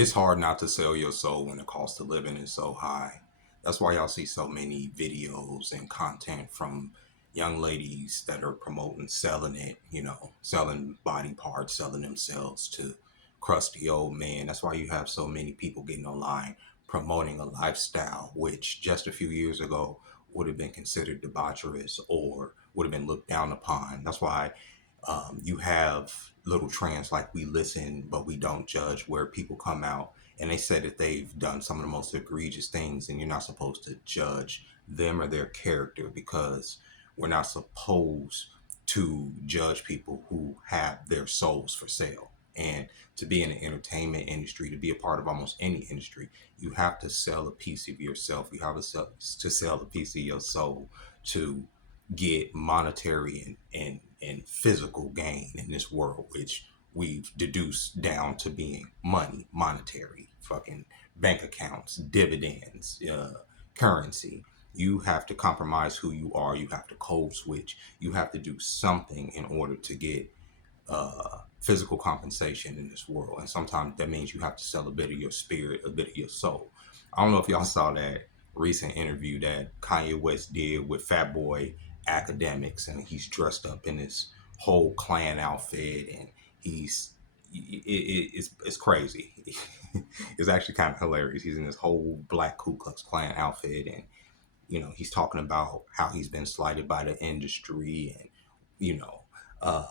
It's hard not to sell your soul when the cost of living is so high. That's why y'all see so many videos and content from young ladies that are promoting selling it, selling body parts, selling themselves to crusty old men. That's why you have so many people getting online promoting a lifestyle which just a few years ago would have been considered debaucherous or would have been looked down upon. That's why you have little trends like We Listen But We Don't Judge, where people come out and they say that they've done some of the most egregious things, and you're not supposed to judge them or their character because we're not supposed to judge people who have their souls for sale. And to be in the entertainment industry, to be a part of almost any industry, you have to sell a piece of yourself. You have to sell a piece of your soul to get monetary and physical gain in this world, which we've deduced down to being money, monetary, fucking bank accounts, dividends, currency. You have to compromise who you are. You have to code switch. You have to do something in order to get physical compensation in this world. And sometimes that means you have to sell a bit of your spirit, a bit of your soul. I don't know if y'all saw that recent interview that Kanye West did with Fat Boy Academics, and he's dressed up in this whole Klan outfit, and it's crazy. It's actually kind of hilarious. He's in this whole black Ku Klux Klan outfit, and he's talking about how he's been slighted by the industry, and you know, uh,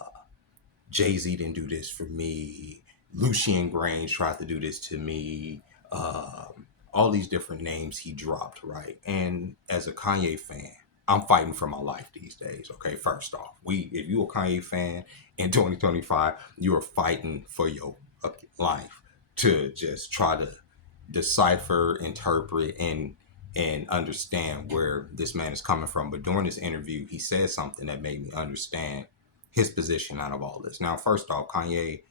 Jay-Z didn't do this for me. Lucian Grange tried to do this to me. All these different names he dropped, right? And as a Kanye fan, I'm fighting for my life these days. Okay, first off, if you're a Kanye fan in 2025, you are fighting for your life to just try to decipher, interpret, and understand where this man is coming from. But during this interview, he said something that made me understand his position out of all this. Now, first off, Kanye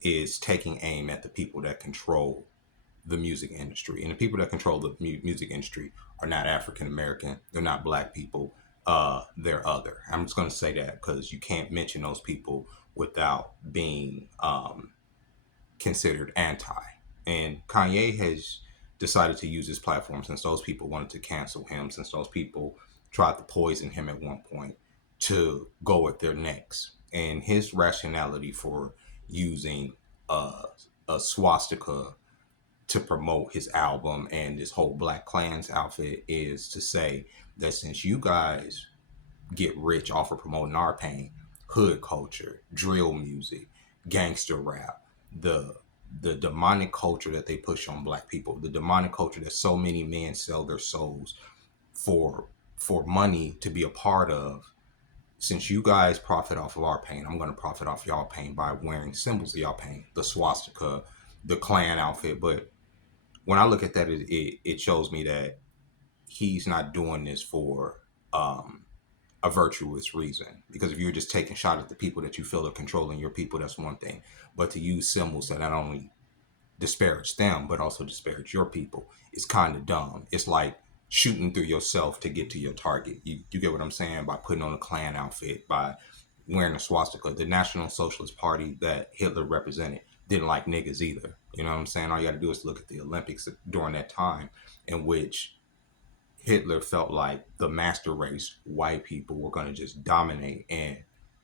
is taking aim at the people that control the music industry. And the people that control the music industry are not African American. They're not black people. They're other. I'm just going to say that because you can't mention those people without being considered anti. And Kanye has decided to use his platform since those people wanted to cancel him, since those people tried to poison him at one point to go at their necks. And his rationality for using a swastika to promote his album and this whole Black Klans outfit is to say that since you guys get rich off of promoting our pain, hood culture, drill music, gangster rap, the the demonic culture that they push on black people, the demonic culture that so many men sell their souls for money to be a part of. Since you guys profit off of our pain, I'm going to profit off y'all pain by wearing symbols of y'all pain, the swastika, the Klan outfit. But when I look at that, it shows me that he's not doing this for a virtuous reason. Because if you're just taking shot at the people that you feel are controlling your people, that's one thing. But to use symbols that not only disparage them but also disparage your people is kind of dumb. It's like shooting through yourself to get to your target. You get what I'm saying? By putting on a Klan outfit, by wearing a swastika. The National Socialist Party that Hitler represented didn't like niggas either. You know what I'm saying? All you got to do is look at the Olympics during that time in which Hitler felt like the master race, white people, were going to just dominate. And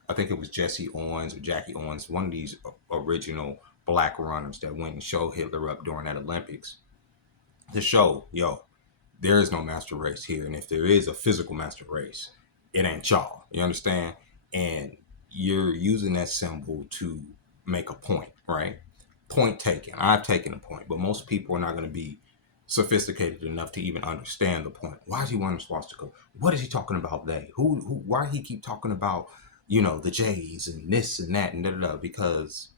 I think it was Jesse Owens or Jackie Owens, one of these original black runners that went and showed Hitler up during that Olympics to show, yo, there is no master race here. And if there is a physical master race, it ain't y'all. You understand? And you're using that symbol to make a point, right? Point taken. I've taken a point, but most people are not going to be sophisticated enough to even understand the point. Why is he wearing a swastika? What is he talking about? They why he keep talking about, the Jays and this and that and da da da? Because,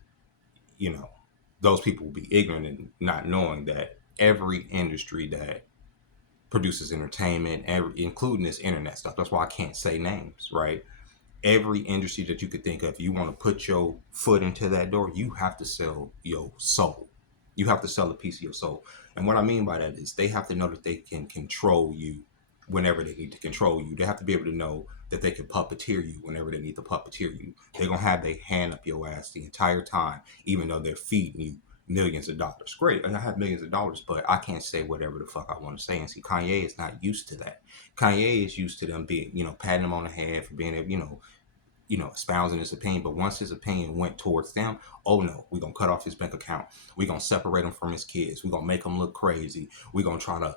you know, those people will be ignorant and not knowing that every industry that produces entertainment, including this internet stuff. That's why I can't say names, right? Every industry that you could think of, you want to put your foot into that door, you have to sell your soul. You have to sell a piece of your soul. And what I mean by that is they have to know that they can control you whenever they need to control you. They have to be able to know that they can puppeteer you whenever they need to puppeteer you. They're going to have their hand up your ass the entire time, even though they're feeding you millions of dollars. Great, and I have millions of dollars, but I can't say whatever the fuck I want to say. And see, Kanye is not used to that. Kanye is used to them being, patting him on the head for being, espousing his opinion. But once his opinion went towards them, oh no, we're gonna cut off his bank account. We're gonna separate him from his kids. We're gonna make him look crazy. We're gonna try to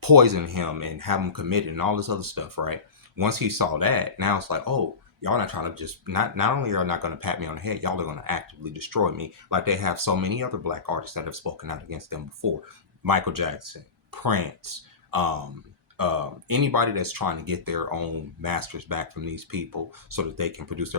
poison him and have him committed and all this other stuff, right? Once he saw that, now it's like, oh, y'all not trying to just not only are not going to pat me on the head, y'all are going to actively destroy me, like they have so many other black artists that have spoken out against them before. Michael Jackson, Prince, anybody that's trying to get their own masters back from these people so that they can produce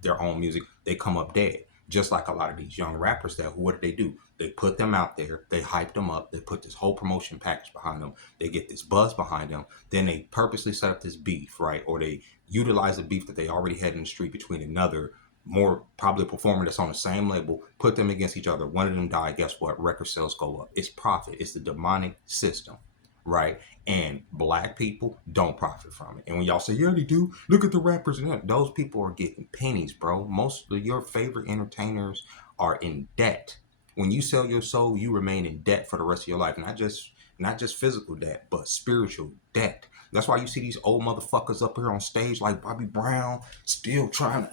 their own music, they come up dead. Just like a lot of these young rappers that, what do? They put them out there, they hype them up, they put this whole promotion package behind them, they get this buzz behind them, then they purposely set up this beef, right? Or they utilize a beef that they already had in the street between another, more probably performer that's on the same label, put them against each other. One of them die, guess what? Record sales go up. It's profit. It's the demonic system, right? And black people don't profit from it. And when y'all say, yeah, they do, look at the rappers, and those people are getting pennies, bro. Most of your favorite entertainers are in debt. When you sell your soul, you remain in debt for the rest of your life. Not just physical debt, but spiritual debt. That's why you see these old motherfuckers up here on stage like Bobby Brown, still trying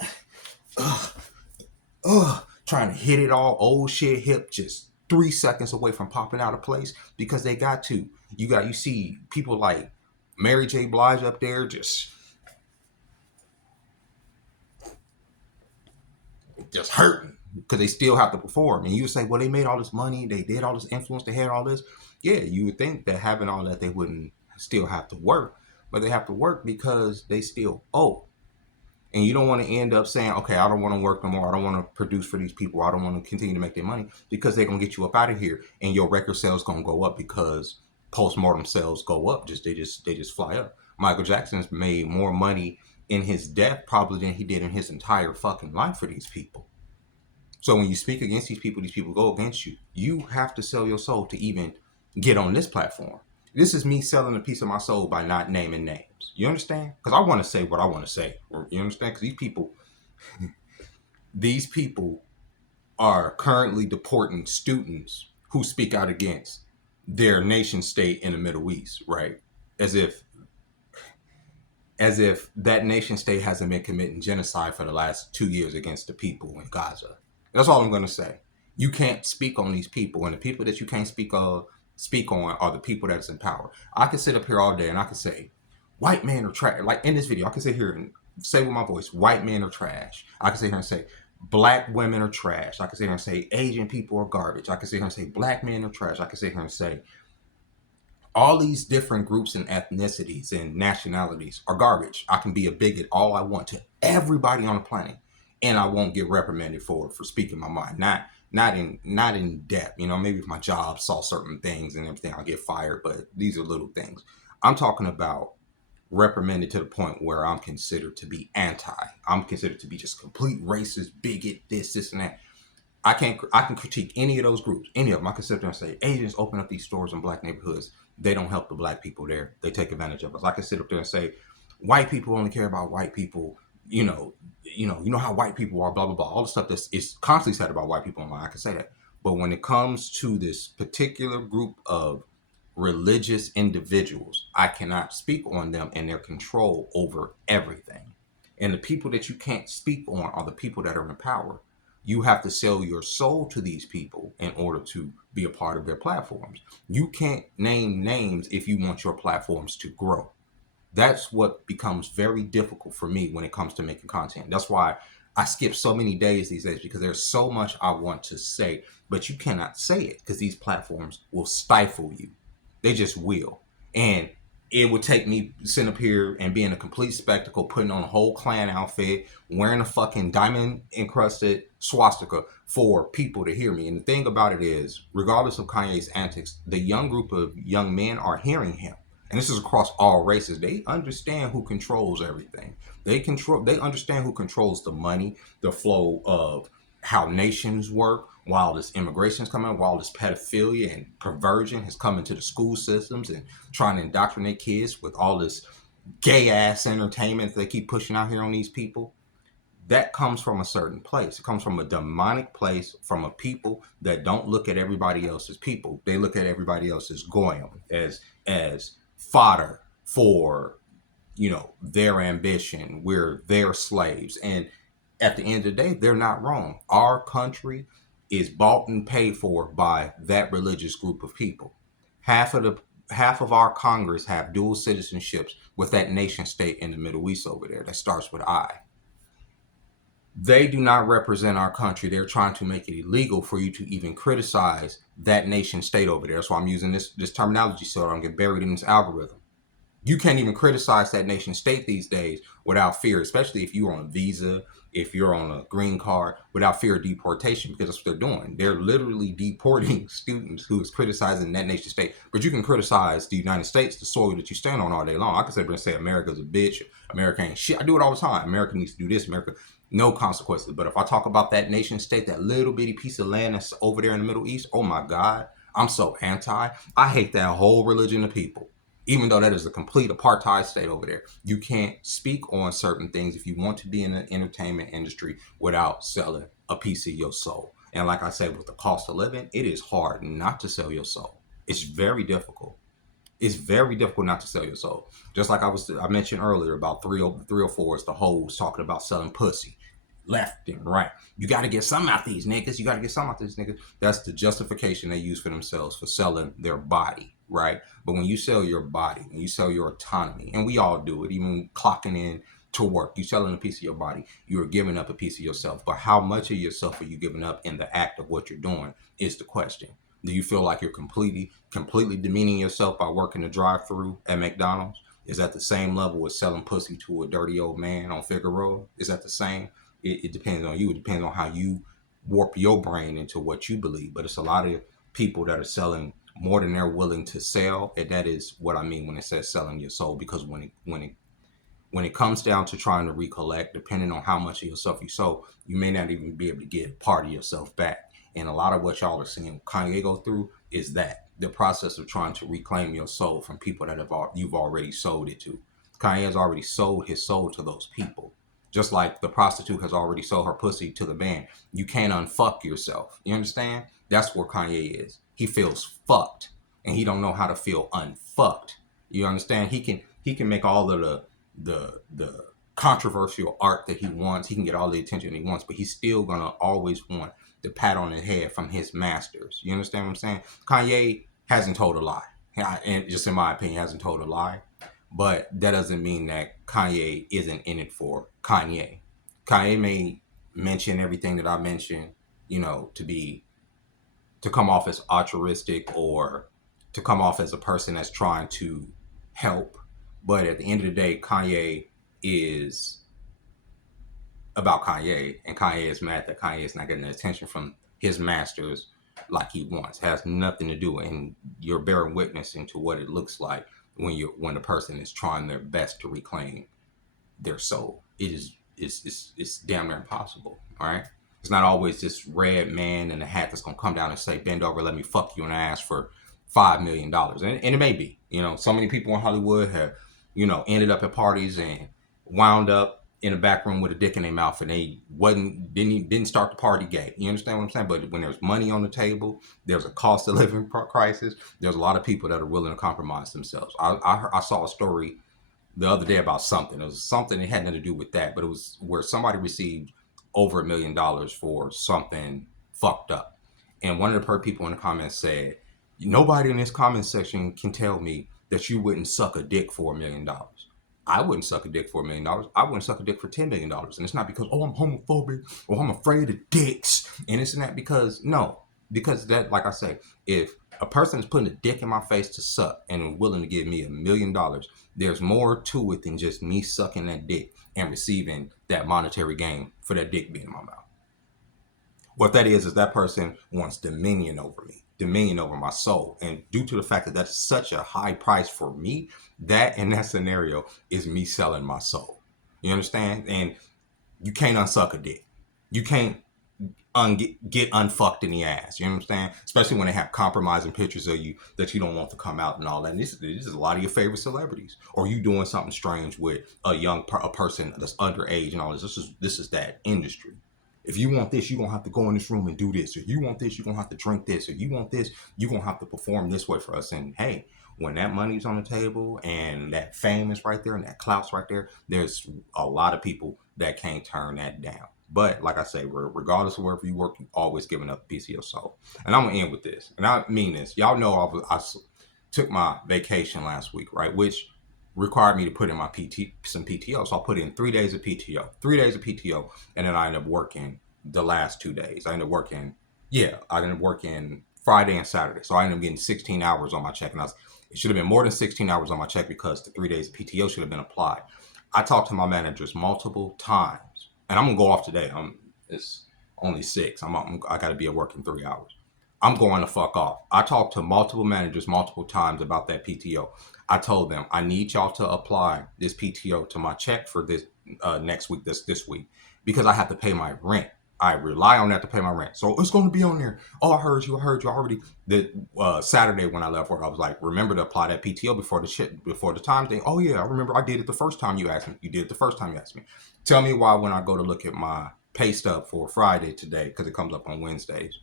to hit it all old shit hip, just 3 seconds away from popping out of place because they got to. You see people like Mary J. Blige up there just hurting because they still have to perform. And you say, well, they made all this money, they did all this influence, they had all this. Yeah, you would think that having all that, they wouldn't still have to work, but they have to work because they still owe. And you don't want to end up saying, okay, I don't want to work no more. I don't want to produce for these people. I don't want to continue to make their money, because they're going to get you up out of here and your record sales going to go up because post-mortem sales go up. They just fly up. Michael Jackson's made more money in his death probably than he did in his entire fucking life for these people. So when you speak against these people go against you. You have to sell your soul to even get on this platform. This is me selling a piece of my soul by not naming names. You understand? Because I want to say what I want to say. You understand? Because these people are currently deporting students who speak out against their nation state in the Middle East, right? As if that nation state hasn't been committing genocide for the last 2 years against the people in Gaza. That's all I'm going to say. You can't speak on these people, and the people that you can't speak on are the people that's in power. I can sit up here all day and I can say, white men are trash. Like in this video, I can sit here and say with my voice, white men are trash. I can sit here and say, black women are trash. I can sit here and say, Asian people are garbage. I can sit here and say, black men are trash. I can sit here and say, all these different groups and ethnicities and nationalities are garbage. I can be a bigot all I want to everybody on the planet, and I won't get reprimanded for speaking my mind. Not in depth. Maybe if my job saw certain things and everything, I'll get fired. But these are little things. I'm talking about reprimanded to the point where I'm considered to be I'm considered to be just complete racist, bigot, this and that. I can critique any of those groups, any of them. I can sit there and say, Asians open up these stores in black neighborhoods. They don't help the black people there. They take advantage of us. I can sit up there and say, white people only care about white people. You know how white people are, blah, blah, blah. All the stuff that is constantly said about white people online, I can say that. But when it comes to this particular group of religious individuals, I cannot speak on them and their control over everything. And the people that you can't speak on are the people that are in power. You have to sell your soul to these people in order to be a part of their platforms. You can't name names if you want your platforms to grow. That's what becomes very difficult for me when it comes to making content. That's why I skip so many days these days, because there's so much I want to say, but you cannot say it because these platforms will stifle you. They just will. And it would take me sitting up here and being a complete spectacle, putting on a whole Klan outfit, wearing a fucking diamond encrusted swastika for people to hear me. And the thing about it is, regardless of Kanye's antics, the young group of young men are hearing him. And this is across all races. They understand who controls everything. They understand who controls the money, the flow of how nations work, while this immigration is coming, while this pedophilia and perversion has come into the school systems and trying to indoctrinate kids with all this gay ass entertainment they keep pushing out here on these people. that comes from a certain place. It comes from a demonic place, from a people that don't look at everybody else as people. They look at everybody else as goyim, as fodder for, their ambition. We're their slaves. And at the end of the day, they're not wrong. Our country is bought and paid for by that religious group of people. Half of our Congress have dual citizenships with that nation state in the Middle East over there that starts with I. They do not represent our country. They're trying to make it illegal for you to even criticize that nation state over there. So I'm using this terminology so I don't get buried in this algorithm. You can't even criticize that nation state these days without fear, especially if you're on a visa, if you're on a green card, without fear of deportation, because that's what they're doing. They're literally deporting students who is criticizing that nation state. But you can criticize the United States, the soil that you stand on, all day long. I can sit there and say America's a bitch, America ain't shit. I do it all the time. America needs to do this, America, no consequences. But if I talk about that nation state, that little bitty piece of land that's over there in the Middle East, oh my God, I'm so anti. I hate that whole religion of people. Even though that is a complete apartheid state over there, you can't speak on certain things if you want to be in the entertainment industry without selling a piece of your soul. And like I said, with the cost of living, it is hard not to sell your soul. It's very difficult. It's very difficult not to sell your soul. Just like I mentioned earlier about 304 is the hoes talking about selling pussy left and right. You got to get some out these niggas. You got to get some out these niggas. That's the justification they use for themselves for selling their body, right? But when you sell your body, when you sell your autonomy, and we all do it, even clocking in to work, you selling a piece of your body, you are giving up a piece of yourself. But how much of yourself are you giving up in the act of what you're doing is the question. Do you feel like you're completely demeaning yourself by working the drive-through at McDonald's? Is that the same level as selling pussy to a dirty old man on Figueroa? Is that the same? It depends on you. It depends on how you warp your brain into what you believe. But it's a lot of people that are selling more than they're willing to sell, and that is what I mean when it says selling your soul. Because when it comes down to trying to recollect, depending on how much of yourself you sold, you may not even be able to get part of yourself back. And a lot of what y'all are seeing Kanye go through is that the process of trying to reclaim your soul from people that you've already sold it to. Kanye has already sold his soul to those people. Just like the prostitute has already sold her pussy to the band. You can't unfuck yourself. You understand? That's where Kanye is. He feels fucked, and he don't know how to feel unfucked. You understand? He can make all of the controversial art that he wants. He can get all the attention he wants, but he's still gonna always want the pat on the head from his masters. You understand what I'm saying? Kanye hasn't told a lie, and just in my opinion, hasn't told a lie. But that doesn't mean that Kanye isn't in it for Kanye. Kanye may mention everything that I mentioned, to come off as altruistic or to come off as a person that's trying to help. But at the end of the day, Kanye is about Kanye, and Kanye is mad that Kanye is not getting the attention from his masters like he wants. It has nothing to do, and you're bearing witness into what it looks like when a person is trying their best to reclaim their soul. It's damn near impossible. All right, it's not always this red man in a hat that's gonna come down and say, "Bend over, let me fuck you in the ass for $5 million," and it may be. So many people in Hollywood have, ended up at parties and wound up in a back room with a dick in their mouth, and they didn't start the party gay. You understand what I'm saying? But when there's money on the table, there's a cost of living crisis. There's a lot of people that are willing to compromise themselves. I saw a story the other day about something. It was something that had nothing to do with that, but it was where somebody received over $1 million for something fucked up. And one of the people in the comments said, "Nobody in this comment section can tell me that you wouldn't suck a dick for $1 million. I wouldn't suck a dick for $1 million. I wouldn't suck a dick for $10 million. And it's not because, I'm homophobic or I'm afraid of dicks and it's not because that, like I say, if a person is putting a dick in my face to suck and willing to give me $1 million, there's more to it than just me sucking that dick and receiving that monetary gain for that dick being in my mouth. What that is that person wants dominion over me, dominion over my soul. And due to the fact that that's such a high price for me, that in that scenario is me selling my soul. You understand? And you can't unsuck a dick. You can't get unfucked in the ass. You know what I'm saying? Especially when they have compromising pictures of you that you don't want to come out and all that. And this is a lot of your favorite celebrities, or you doing something strange with a person that's underage and all this. This is that industry. If you want this, you're gonna have to go in this room and do this. If you want this, you're gonna have to drink this. If you want this, you're gonna have to perform this way for us. And hey, when that money's on the table and that fame is right there and that clout's right there, there's a lot of people that can't turn that down. But like I say, regardless of wherever you work, you always giving up a piece of your soul. And I'm gonna end with this, and I mean this. Y'all know I took my vacation last week, right? Which required me to put in my some PTO. So I put in 3 days of PTO, 3 days of PTO, and then I ended up working the last 2 days. I ended up working Friday and Saturday. So I ended up getting 16 hours on my check, and it should have been more than 16 hours on my check because the 3 days of PTO should have been applied. I talked to my managers multiple times, and I'm gonna go off today. It's only 6. I got to be at work in 3 hours. I'm going to fuck off. I talked to multiple managers multiple times about that PTO. I told them I need y'all to apply this PTO to my check for this next week, this week, because I have to pay my rent. I rely on that to pay my rent. So it's going to be on there. Oh, I heard you. Already. The Saturday when I left work, I was like, remember to apply that PTO before the time thing. Oh yeah, I remember. I did it the first time you asked me. You did it the first time you asked me. Tell me why when I go to look at my pay stub for Friday today, because it comes up on Wednesdays,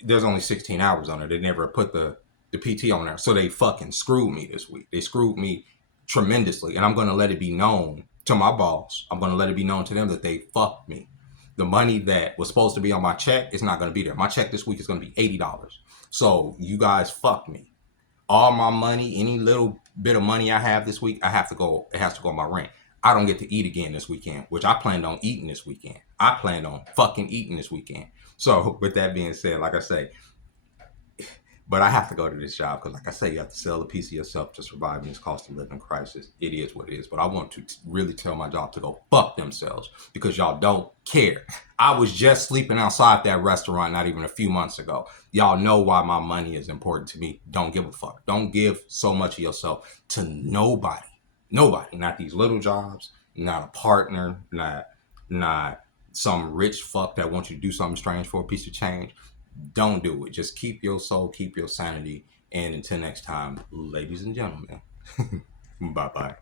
there's only 16 hours on it. They never put the PT on there. So they fucking screwed me this week. They screwed me tremendously. And I'm going to let it be known to my boss. I'm going to let it be known to them that they fucked me. The money that was supposed to be on my check is not going to be there. My check this week is going to be $80. So you guys fucked me. All my money, any little bit of money I have this week, it has to go on my rent. I don't get to eat again this weekend, which I planned on eating this weekend. I planned on fucking eating this weekend. So with that being said, like I say, but I have to go to this job because, like I say, you have to sell a piece of yourself to survive in this cost of living crisis. It is what it is. But I want to really tell my job to go fuck themselves because y'all don't care. I was just sleeping outside that restaurant not even a few months ago. Y'all know why my money is important to me. Don't give a fuck. Don't give so much of yourself to nobody. Nobody. Not these little jobs. Not a partner. Not some rich fuck that wants you to do something strange for a piece of change. Don't do it. Just keep your soul, keep your sanity. And until next time, ladies and gentlemen, bye bye.